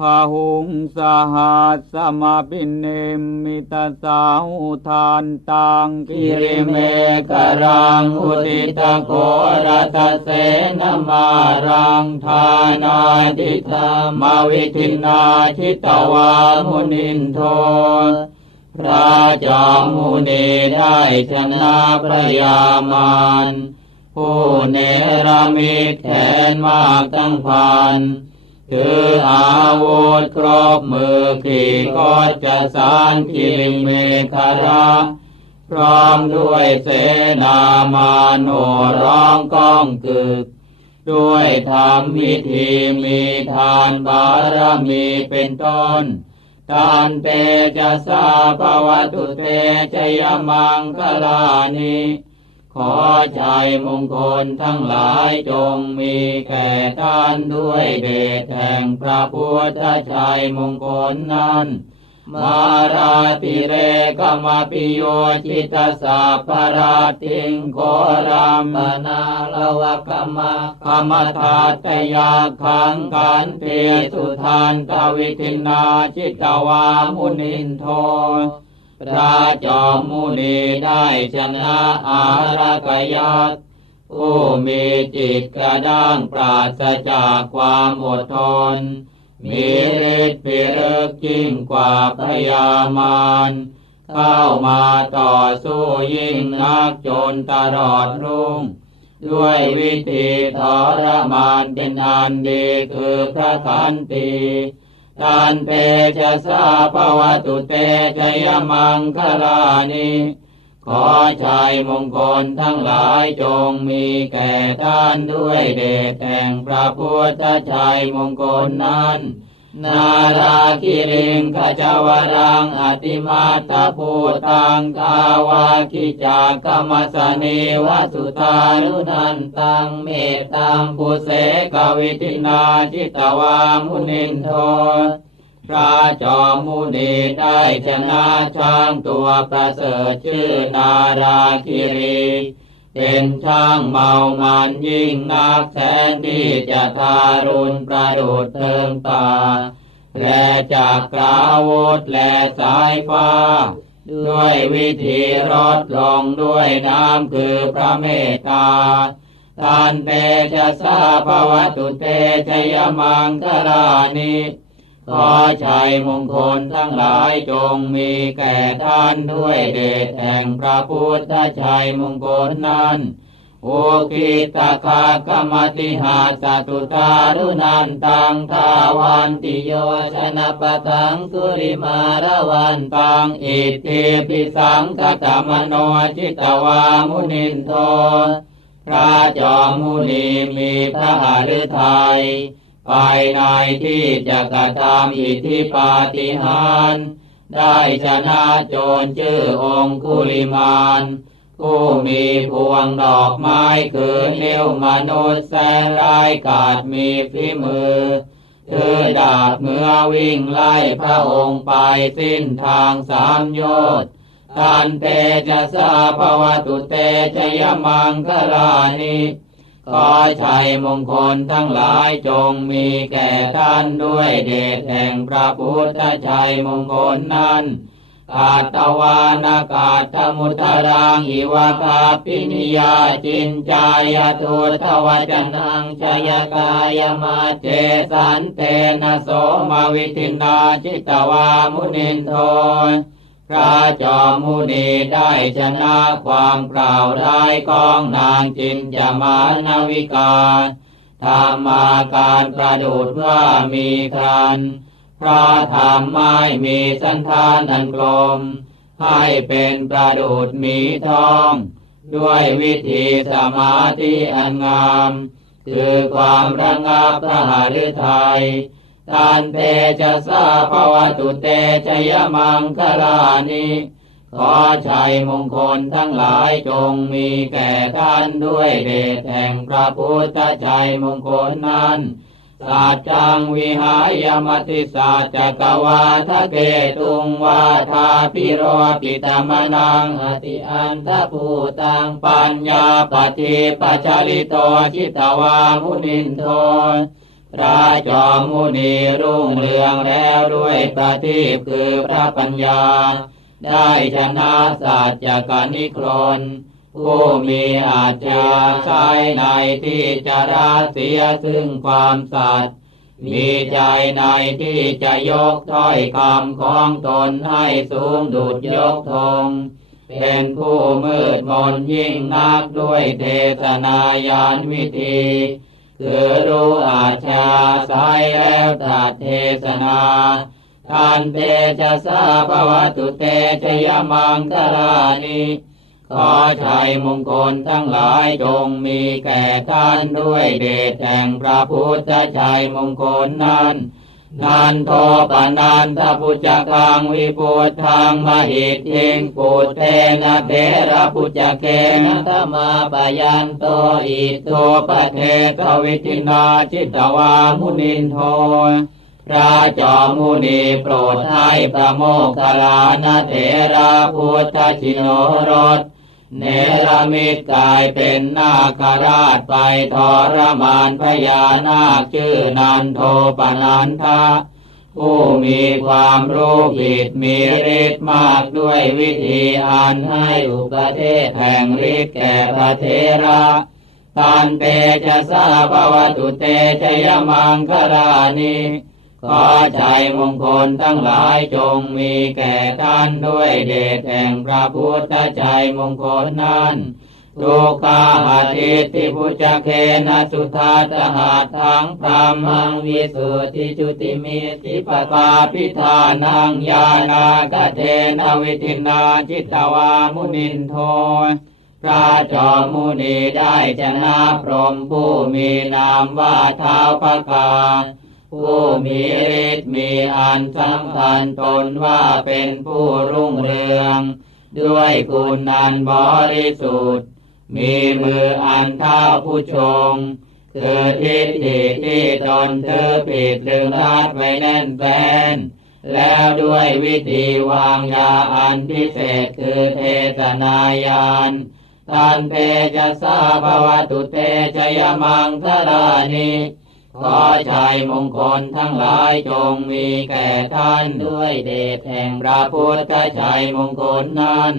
พาหุงสหัสสมาปินเนมิตาสาหุทานตังกิริเมกรังอุติตะโกรัตเสนมารังทานาทิธรรมาวิทินาชิตวามุนินโทพระจอมมุนีได้ชนะพระยามารผู้เนรมิตแขนมากทั้งพัน ถืออาวุธครบมือขี่ก็จะสารกิริเมฆระพร้อมด้วยเสนามาโนร้องก้องกึก ด้วยธรรมวิธีมีทานบารมีเป็นต้นทานเตจะสาภวตุเตชยมังคลานิ ขอใจมงคลทั้งหลายจงมีแก่ท่านด้วยเดชแห่งพระพุทธชัยมงคลนั้น มาราติเรกมาปิโยจิตาสาปราติงโครามนาลวะกมะคมทาตยาขังกันเตสุทานกวิทินาจิตวามุนินโท พระจอมมุนีได้ชนะอารักยักษ์ผู้มีจิตกระด้างปราศจากความอดทน มีฤทธิ์พิรึกยิ่งกว่าพยามารเข้ามาต่อสู้ยิ่งนักจนตลอดรุ่ง ด้วยวิธีทรมานเป็นอันดีคือพระขันตี ตันเตจะสาภวตุเตชยมังคลานิขอชัยมงคลทั้งหลายจงมีแก่ท่านด้วยเดชแห่งพระพุทธชัยมงคลนั้น นาราคิริงขจาวรังอติมาตาภูตังทาวาคิจากรรมสเนวสุตานุนันตังเมตตังปุเสกวิตินาจิตวามุนินโทพระจอมมุนีได้ชนะช้างตัวประเสริฐชื่อนาราคิรี เป็นช่างเมามันยิ่งนักแสนที่จะทารุณประดุดเทิงตา และจากกราวุธและสายฟ้า ด้วยวิธีรดลงด้วยน้ำคือพระเมตตาทานเตจะสาภวตุเตชยมังคลานิ ขอชัยมงคลทั้งหลายจงมีแก่ท่านด้วยเดชแห่งพระพุทธชัยมงคลนั้นโอคิตาคากรรมติหาสตุตารุนันตังทาวันติโยชนะปะตังสุริมาระวันตังอิติปิสังกตมโนจิตวามุนินโทพระจอมมุนีมีพระหฤทัย ภายในที่จะกระทำอิทธิปาฏิหารได้ชนะโจรชื่อองคุลิมานผู้มีพวงดอกไม้คือนิ้วมนุษย์แสนร้ายกาจมีฝีมือถือดาบเมื่อวิ่งไล่พระองค์ไปสิ้นทางสามโยชน์ทันเตจะสาภวตุเตชยมังคลานิ ขอชัยมงคลทั้งหลายจงมีแก่ท่านด้วยเดชแห่งพระพุทธชัยมงคลนั้นกาตวานากาตมุตรังอิวาคาปินิยาจินจายตุทวจันังชยกายมาเจสันเตนะโสมาวิทินาจิตวามุนินโท พระจอมมุนีได้ชนะความกล่าวร้ายของนางจินจามานวิกาทำมาการประดุดว่ามีครันพระธรรมไม่มีสันทานอันกลม ให้เป็นประดุดมีทอง ด้วยวิธีสมาธิอันงาม คือความระงับพระหฤทัย ทันเตจะสาภวตุเตชยมังคลานิขอชัยมงคลทั้งหลายจงมีแก่ท่านด้วยเดชแห่งพระพุทธชัยมงคลนั้นสัจจังวิหายมติสัจจกวาทะเกตุงวาทาปิโรปิตมนังอติอันทภูตังปัญญาปฏิปัจจลิโตชิตวามุนินโท พระจอมมุนีรุ่งเรืองแล้วด้วยประทีปคือพระปัญญา ได้ชนะสัจจกนิครนผู้มีอาจจะใช้ในที่จะราเสียซึ่งความสัตย์มีใจในที่จะยกถ้อยคำของตนให้สูงดุดยกธงเป็นผู้มืดมนยิ่งนักด้วยเทศนายานวิธี คือรู้อาชาสายแล้วตรัดเทศนาทานเตจะสาภวตุเตชยมังคลานิขอชัยมงคลทั้งหลายจงมีแก่ท่านด้วยเดชแห่งพระพุทธชัยมงคลนั้น นันโทปนันทพุจกังวิปุทางมหิตทิงปุตเทนะเทระพุจเกนะธรรมาปยันโตอิโตปะเทกวิทินาจิตตวามุนินโทพระจอมุนีโปรดให้พระโมคคัลลานะเถระพุทธชิโนรส เนรมิตกายเป็นนาคราชไปทรมานพญานาคชื่อนันโทปนันทะผู้มีความรู้ผิดมีฤทธิ์มากด้วยวิธีอันให้อุปเทศแห่งฤทธิ์แก่พระเทระตันเตจะสาภวตุเตชยมังคลานิ ขอใจมงคลทั้งหลายจงมีแก่ท่านด้วยเดชแห่งพระพุทธใจมงคลนั้นทุกขาอาทิตติพุจเคนะสุธาตหาทังพรามังวิสุทธิจุติมิติปตาพิธานังญาณากเทนวิทินาจิตตวามุนินโทพระจอมมุนีได้ชนะพรหมผู้มีนามว่าเท้าพระกา ผู้มีฤทธิ์มีอันสำคัญตนว่าเป็นผู้รุ่งเรือง ด้วยคุณนันบริสุทธิ์ มีมืออันเท่าผู้ชง คือทิฏฐิที่ตนเธอผิดลึงรัดไว้แน่นแฟนแล้วด้วยวิธีวางยาอันพิเศษคือเทศนายานทันเตจะสาภวตุเตชยมังคลานิ ขอชัยมงคลทั้งหลายจงมีแก่ท่านด้วยเดชแห่งพระพุทธชัยมงคลนั้น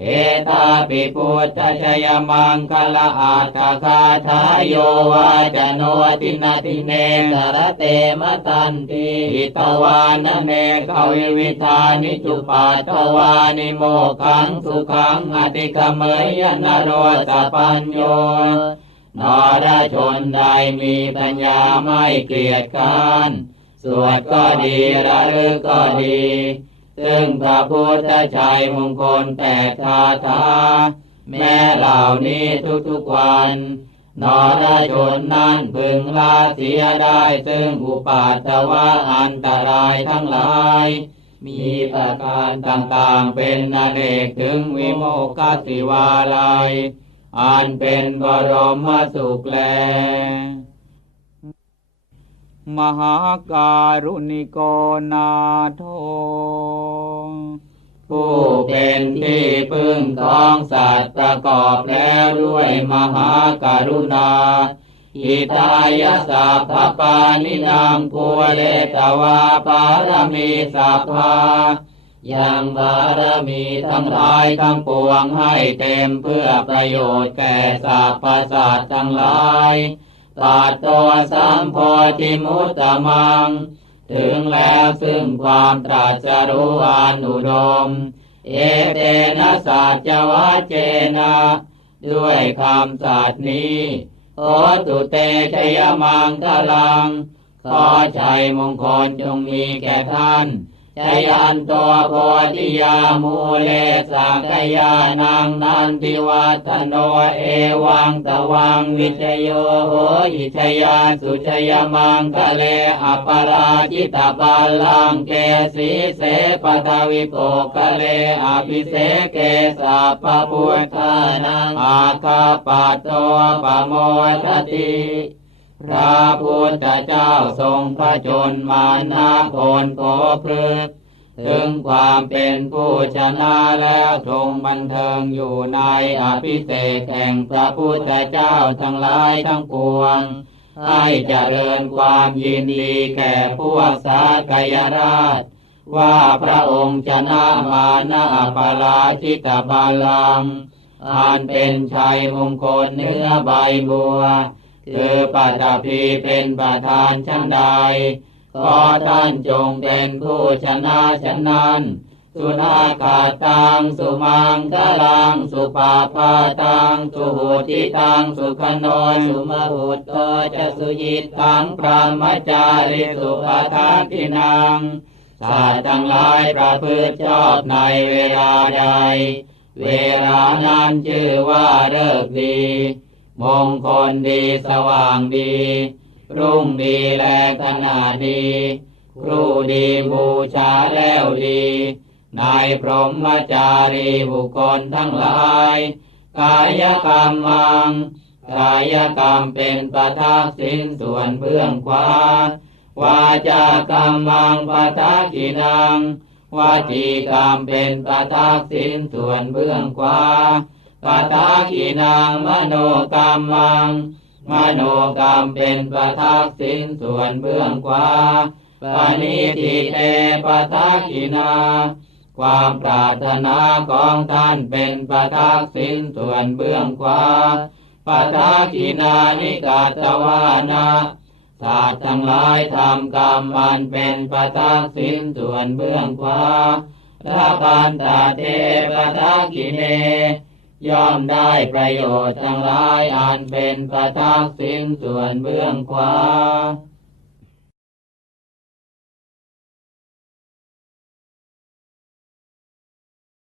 เอตาปิพุทธชยมังคลาอาตคาทายโยวาจโนตินาติเนสรเตมตันติอิตวานเนกวิวิธานิจุปัตตวานิโมขังสุขังอติกเมยนโรสปัญโย นรชนใดมีปัญญาไม่เกลียดค้านสวดก็ดีระลึกก็ดี ซึ่งพระพุทธชัยมงคลแปดคาถาแม้เหล่านี้ทุกๆวันนรชนนั้นพึงละเสียได้ซึ่งอุปาทวะอันตรายทั้งหลาย มีประการต่างๆเป็นนเนกถึงวิโมกขสิวาลัย อันเป็นบรมสุขแล มหาการุณิโกนาโทผู้เป็นที่พึ่งของสัตว์ประกอบแล้วด้วยมหาการุณาอิตายาสัพพปานินางภูเลตวาปารมีสัพพา ยังบารมีทั้งหลายทั้งปวงให้เต็มเพื่อประโยชน์แก่สรรพสัตว์ทั้งหลายปัตโตสัมโพธิมุตตมัง ถึงแล้วซึ่งความตรัสรู้อานุดม เอเตนะสัจวะเจนะ ด้วยคำสัตย์นี้โอตุเตชยมังคลัง ขอชัยมงคลจงมีแก่ท่าน ชยันตัวโพธิยามูเลสักยานังนันทิวัตโนเอวังตวังวิชโยโหอิชยาสุชยมังคะเลอปราจิตาบาลังเกสีเสปทวิโกคะเลอภิเสเกสาปปุทธานังอาคาปัตโตปโมทติ พระพุทธเจ้าทรงพระชนมานาโคนโกพฤกถึงความเป็นผู้ชนะแล้วทรงบันเทิงอยู่ในอภิเศกแห่งพระพุทธเจ้าทั้งหลายทั้งปวง ให้เจริญความยินดีแก่พวกสากยราช ว่าพระองค์ชนะมานะปาราชิตบาลังอันเป็นชัยมงคลเนื้อใบบัว คือปัตภีเป็นประธานชั้นใด ขอท่านจงเป็นผู้ชนะฉันนั้น สุนาคาตังสุมังคลัง สุปาปาตัง สุหุติตัง สุขโนสุมหุตโตจะสุยิตตังพระมจาริสุปทาทินังสัตว์ทั้งหลายประพฤติชอบในเวลาใด เวลานั้นชื่อว่าเลิกษ์ดี มงคลดีสว่างดี รุ่งดีแลขนาดดี ครูดีบูชาแล้วดีนายพรหมจารีบุคคลทั้งหลาย กายกรรมมังกายกรรมเป็นประทักษิณส่วนเบื้องขวาวาจากรรมังปะทักขินังวาจีกรรมเป็นปะทักษิณส่วนเบื้องขวา ปะทักขินังมโนกรรมัง มโนกรรมเป็นปะทักษิณส่วนเบื้องขวาปานิทิเตปะทักขินา ความปรารถนาของท่านเป็นปะทักษิณส่วนเบื้องขวาปะทักขินานิกาตวานาศาสตว์ทั้งหลายทำกรรมมันเป็นปะทักษิณส่วนเบื้องขวาถ้าพันตาเทปะทักขิเน ย่อมได้ประโยชน์ทั้งหลายอันเป็นปะทักษิณส่วนเบื้องขวา